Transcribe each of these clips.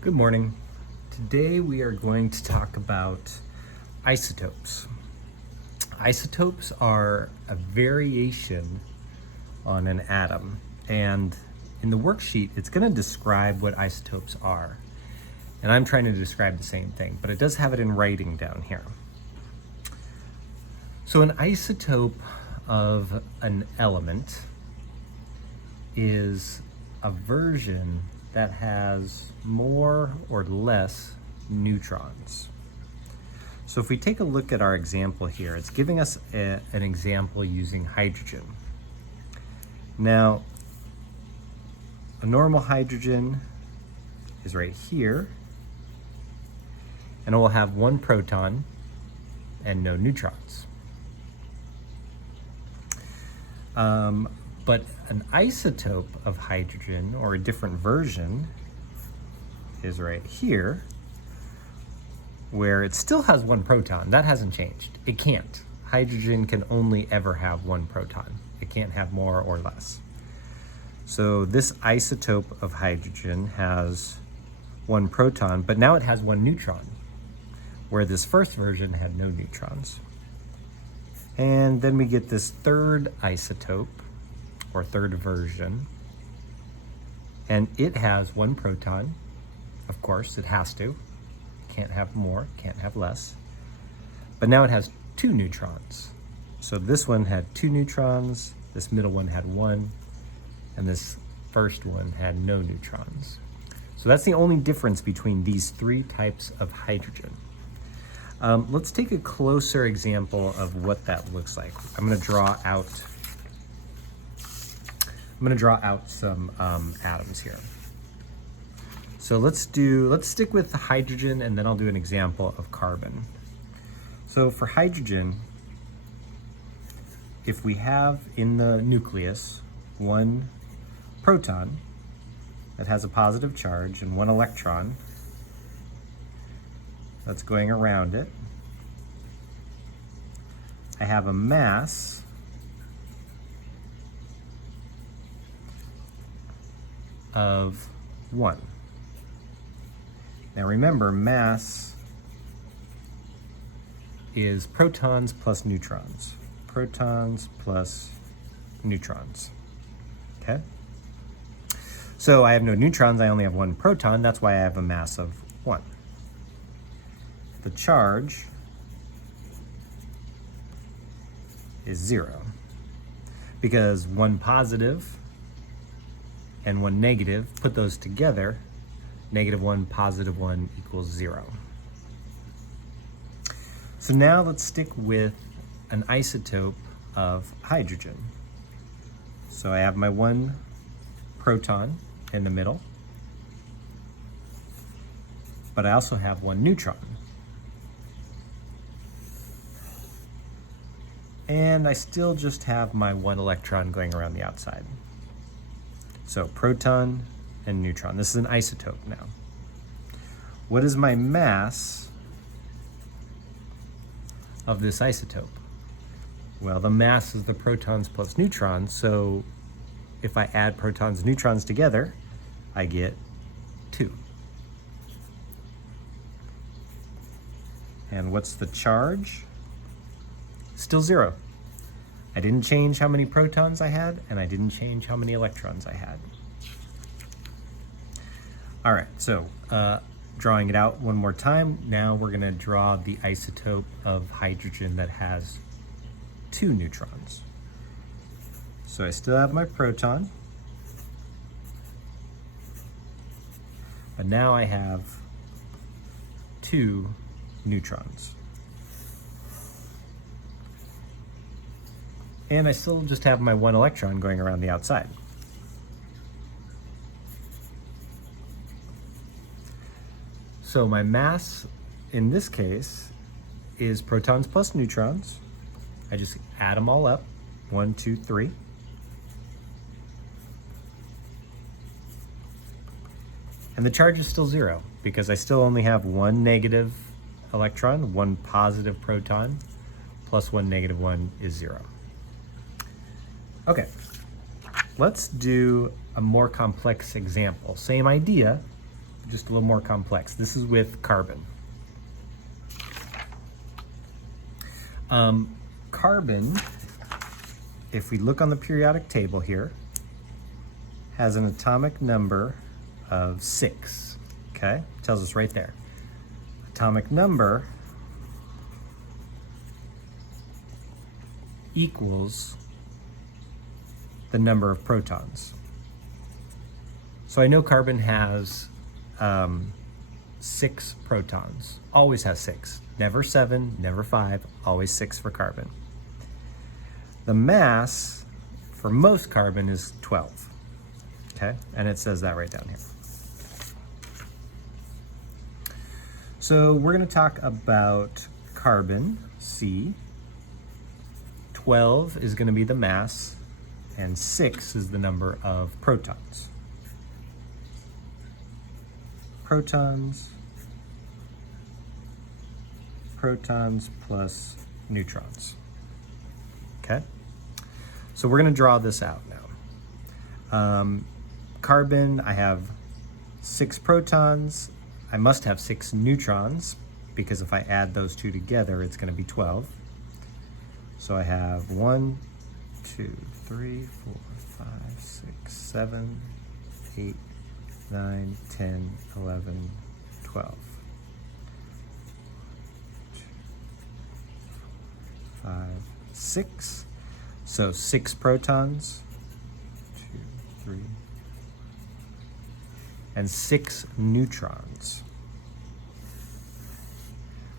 Good morning. Today we are going to talk about isotopes. Isotopes are a variation on an atom, and in the worksheet it's going to describe what isotopes are. And I'm trying to describe the same thing, but it does have it in writing down here. So an isotope of an element is a version that has more or less neutrons. So if we take a look at our example here, it's giving us an example using hydrogen. Now, a normal hydrogen is right here, and it will have one proton and no neutrons. But an isotope of hydrogen, or a different version, is right here, where it still has one proton. That hasn't changed. It can't. Hydrogen can only ever have one proton. It can't have more or less. So this isotope of hydrogen has one proton, but now it has one neutron, where this first version had no neutrons. And then we get this third isotope, or third version, and it has one proton. Of course, it has to. Can't have more, can't have less. But now it has two neutrons. So this one had two neutrons, this middle one had one, and this first one had no neutrons. So that's the only difference between these three types of hydrogen. Let's take a closer example of what that looks like. I'm going to draw out some atoms here. So let's stick with the hydrogen, and then I'll do an example of carbon. So for hydrogen, if we have in the nucleus one proton that has a positive charge and one electron that's going around it, I have a mass of 1. Now remember, mass is protons plus neutrons. Protons plus neutrons. Okay? So I have no neutrons, I only have one proton. That's why I have a mass of 1. The charge is 0, because one positive and one negative, put those together, -1, +1 equals 0. So now let's stick with an isotope of hydrogen. So I have my one proton in the middle, but I also have one neutron. And I still just have my one electron going around the outside. So proton and neutron. This is an isotope now. What is my mass of this isotope? Well, the mass is the protons plus neutrons, so if I add protons and neutrons together, I get 2. And what's the charge? Still 0. I didn't change how many protons I had, and I didn't change how many electrons I had. All right, so drawing it out one more time, now we're going to draw the isotope of hydrogen that has 2 neutrons. So I still have my proton, but now I have 2 neutrons. And I still just have my one electron going around the outside. So my mass in this case is protons plus neutrons. I just add them all up, 1, 2, 3. And the charge is still 0, because I still only have one negative electron, one positive proton, plus one negative one is 0. Okay, let's do a more complex example. Same idea, just a little more complex. This is with carbon. Carbon, if we look on the periodic table here, has an atomic number of 6, okay? Tells us right there. Atomic number equals the number of protons. So I know carbon has 6 protons, always has 6. Never 7, never 5, always 6 for carbon. The mass for most carbon is 12, okay? And it says that right down here. So we're gonna talk about carbon, C. 12 is gonna be the mass, and 6 is the number of protons. Protons plus neutrons. Okay? So we're going to draw this out now. Carbon, I have 6 protons. I must have 6 neutrons, because if I add those two together, it's going to be 12. So I have 1, 2, 3, 4, 5, 6, 7, 8, 9, 10, 11, 12. 5, 6. So 6 protons, 2, 3, and 6 neutrons.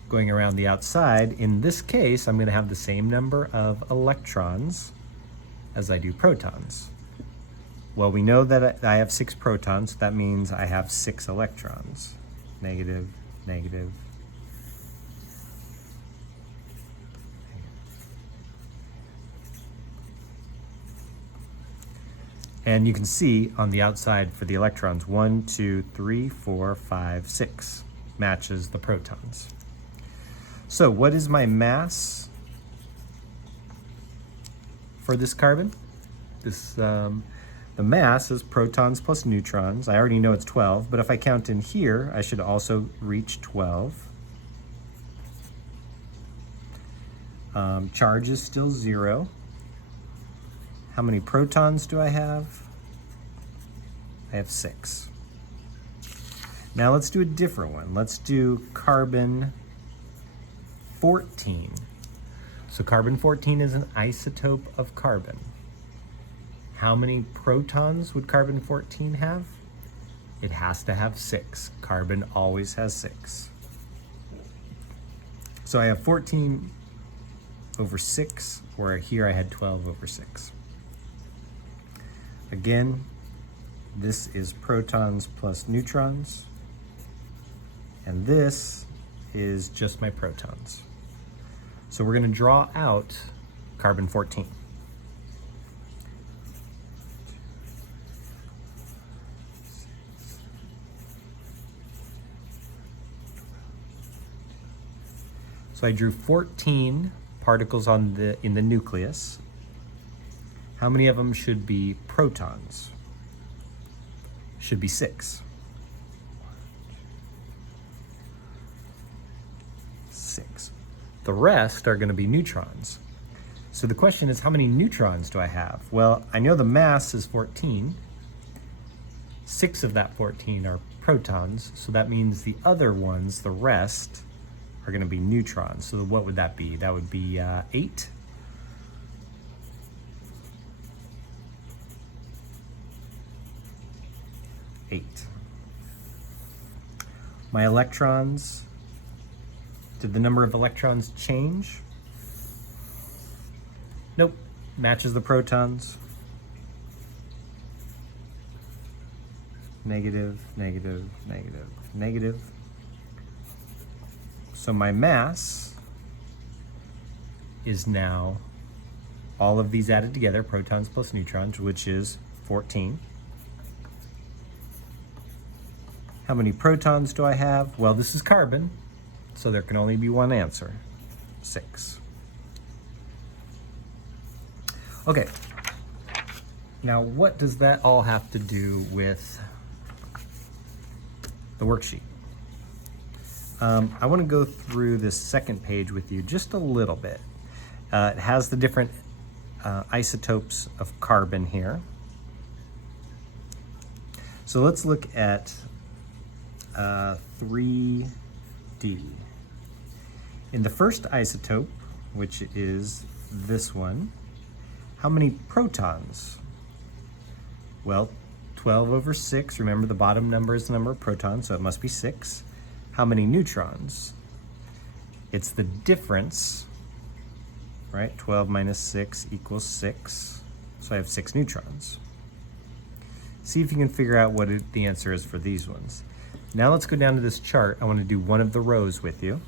Going around the outside, in this case, I'm going to have the same number of electrons as I do protons. Well, we know that I have 6 protons, so that means I have 6 electrons. Negative, negative. And you can see on the outside for the electrons, 1, 2, 3, 4, 5, 6 matches the protons. So what is my mass for this carbon? The mass is protons plus neutrons. I already know it's 12, but if I count in here, I should also reach 12. Charge is still 0. How many protons do I have? I have 6. Now let's do a different one. Let's do carbon 14. So carbon 14 is an isotope of carbon. How many protons would carbon 14 have? It has to have 6. Carbon always has 6. So I have 14 over 6, where here I had 12 over 6. Again, this is protons plus neutrons, and this is just my protons. So we're going to draw out carbon 14. So I drew 14 particles in the nucleus. How many of them should be protons? Should be 6. 6. The rest are going to be neutrons. So the question is, how many neutrons do I have? Well, I know the mass is 14. 6 of that 14 are protons, so that means the other ones, the rest, are going to be neutrons. So what would that be? That would be 8. 8. My electrons, did the number of electrons change? Nope, matches the protons. Negative, negative, negative, negative. So my mass is now all of these added together, protons plus neutrons, which is 14. How many protons do I have? Well, this is carbon, so there can only be one answer, 6. Okay, now what does that all have to do with the worksheet. I want to go through this second page with you just a little bit. It has the different isotopes of carbon here. So let's look at 3D. In the first isotope, which is this one, how many protons? Well, 12 over 6. Remember, the bottom number is the number of protons, so it must be 6. How many neutrons? It's the difference, right? 12 minus 6 equals 6. So I have 6 neutrons. See if you can figure out what the answer is for these ones. Now let's go down to this chart. I want to do one of the rows with you.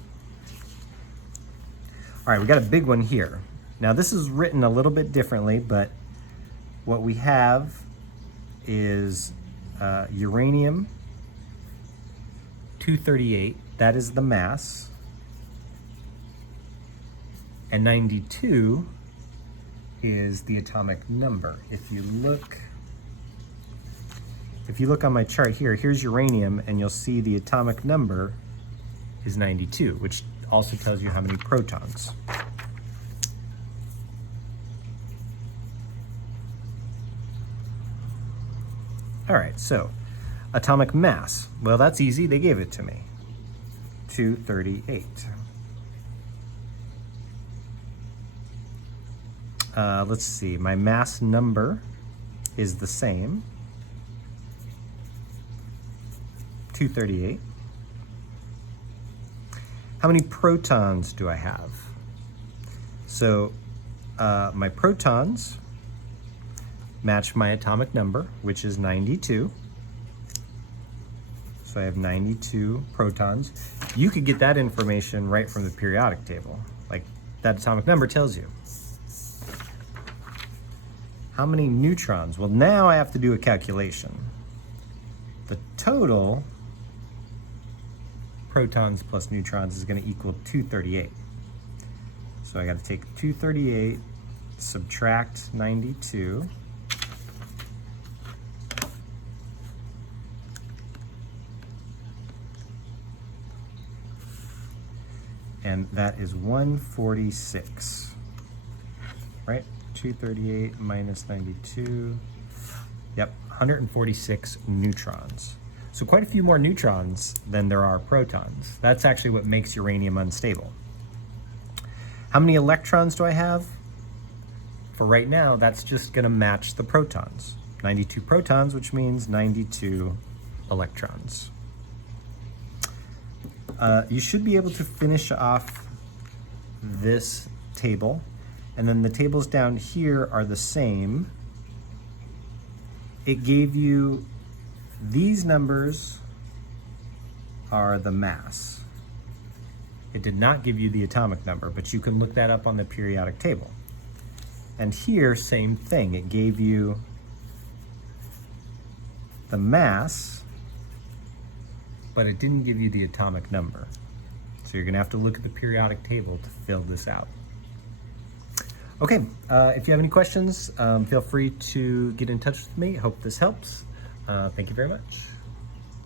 All right, we got a big one here. Now this is written a little bit differently, but what we have is uranium 238, that is the mass, and 92 is the atomic number. If you look on my chart here, here's uranium, and you'll see the atomic number is 92, which also tells you how many protons. All right, so atomic mass. Well, that's easy. They gave it to me. 238. Let's see. My mass number is the same. 238. How many protons do I have? So my protons match my atomic number, which is 92. So I have 92 protons. You could get that information right from the periodic table. Like, that atomic number tells you. How many neutrons? Well, now I have to do a calculation. The total protons plus neutrons is going to equal 238. So I got to take 238, subtract 92. And that is 146, right? 238 minus 92, yep, 146 neutrons. So quite a few more neutrons than there are protons. That's actually what makes uranium unstable. How many electrons do I have? For right now, that's just gonna match the protons. 92 protons, which means 92 electrons. You should be able to finish off this table, and then the tables down here are the same. It gave you these numbers are the mass. It did not give you the atomic number, but you can look that up on the periodic table. And here, same thing. It gave you the mass, but it didn't give you the atomic number. So you're gonna have to look at the periodic table to fill this out. Okay, if you have any questions, feel free to get in touch with me. Hope this helps. Thank you very much.